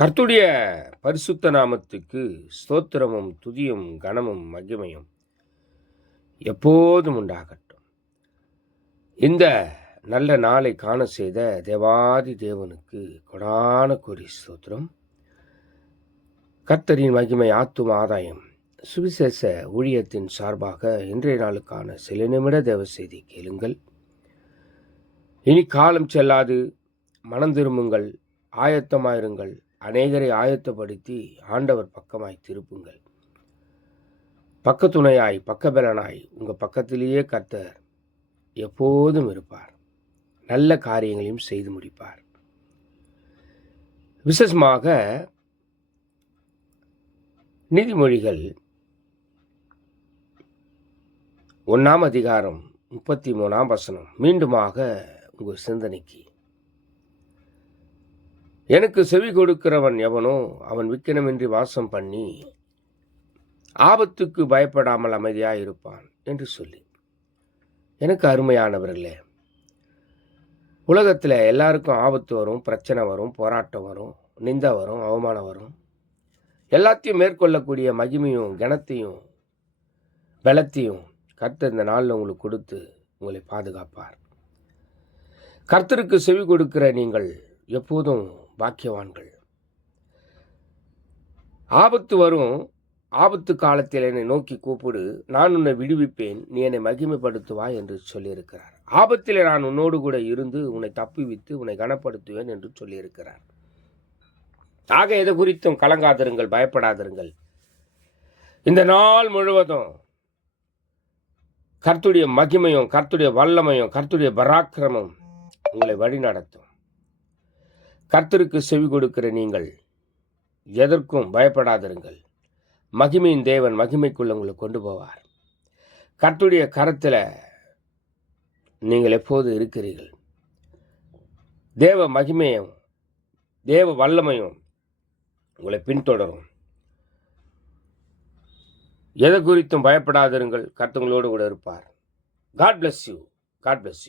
கர்த்துடைய பரிசுத்த நாமத்துக்கு ஸ்தோத்திரமும் துதியும் கனமும் மகிமையும் எப்போதும் உண்டாகட்டும். இந்த நல்ல நாளை காண செய்த தேவாதி தேவனுக்கு கொடான கோரி ஸ்தோத்திரம். கர்த்தரின் மகிமை ஆத்தும் ஆதாயம் சுவிசேஷ ஊழியத்தின் சார்பாக இன்றைய நாளுக்கான சில நிமிட தேவ செய்தி கேளுங்கள். இனி காலம் செல்லாது மனம் திரும்புங்கள் ஆயத்தமாயிருங்கள் அநேகரை ஆயத்தப்படுத்தி ஆண்டவர் பக்கமாய் திருப்புங்கள். பக்கத்துணையாய் பக்கபலனாய் உங்கள் பக்கத்திலேயே கர்த்தர் எப்போதும் இருப்பார். நல்ல காரியங்களையும் செய்து முடிப்பார். விசேஷமாக நீதிமொழிகள் ஒன்றாம் அதிகாரம் முப்பத்தி மூணாம் வசனம் மீண்டுமாக உங்கள் சிந்தனைக்கு எனக்கு செவி கொடுக்கிறவன் எவனோ அவன் விக்கினமின்றி வாசம் பண்ணி ஆபத்துக்கு பயப்படாமல் அமைதியாக இருப்பான் என்று சொல்லி. எனக்கு அருமையானவர்களே உலகத்தில் எல்லாருக்கும் ஆபத்து வரும் பிரச்சனை வரும் போராட்டம் வரும் நிந்தை வரும் அவமானம் வரும். எல்லாத்தையும் மேற்கொள்ளக்கூடிய மகிமையும் கனத்தையும் பலத்தையும் கர்த்தர் இந்த நாளில் உங்களுக்கு கொடுத்து உங்களை பாதுகாப்பார். கர்த்தருக்கு செவி கொடுக்கிற நீங்கள் எப்போதும் பாக்கியவான்கள். ஆபத்து வரும் ஆபத்து காலத்தில் என்னை நோக்கி கூப்பிடு நான் உன்னை விடுவிப்பேன் நீ என்னை மகிமைப்படுத்துவா என்று சொல்லியிருக்கிறார். ஆபத்தில் நான் உன்னோடு கூட இருந்து உன்னை தப்புவித்து உன்னை கனப்படுத்துவேன் என்று சொல்லியிருக்கிறார். ஆக எது குறித்தும் கலங்காதிருங்கள் பயப்படாதிருங்கள். இந்த நாள் முழுவதும் கர்த்துடைய மகிமையும் கர்த்துடைய வல்லமையும் கர்த்துடைய பராக்கிரமும் உங்களை வழிநடத்தும். கர்த்தருக்கு செவி கொடுக்கிற நீங்கள் எதற்கும் பயப்படாதிருங்கள். மகிமையின் தேவன் மகிமைக்குள்ள உங்களை கொண்டு போவார். கர்த்துடைய கரத்தில் நீங்கள் எப்போது இருக்கிறீர்கள்? தேவ மகிமையும் தேவ வல்லமையும் உங்களை பின்தொடரும். எதை குறித்தும் பயப்படாதிருங்கள். கர்த்தங்களோடு கூட இருப்பார். God bless you God bless you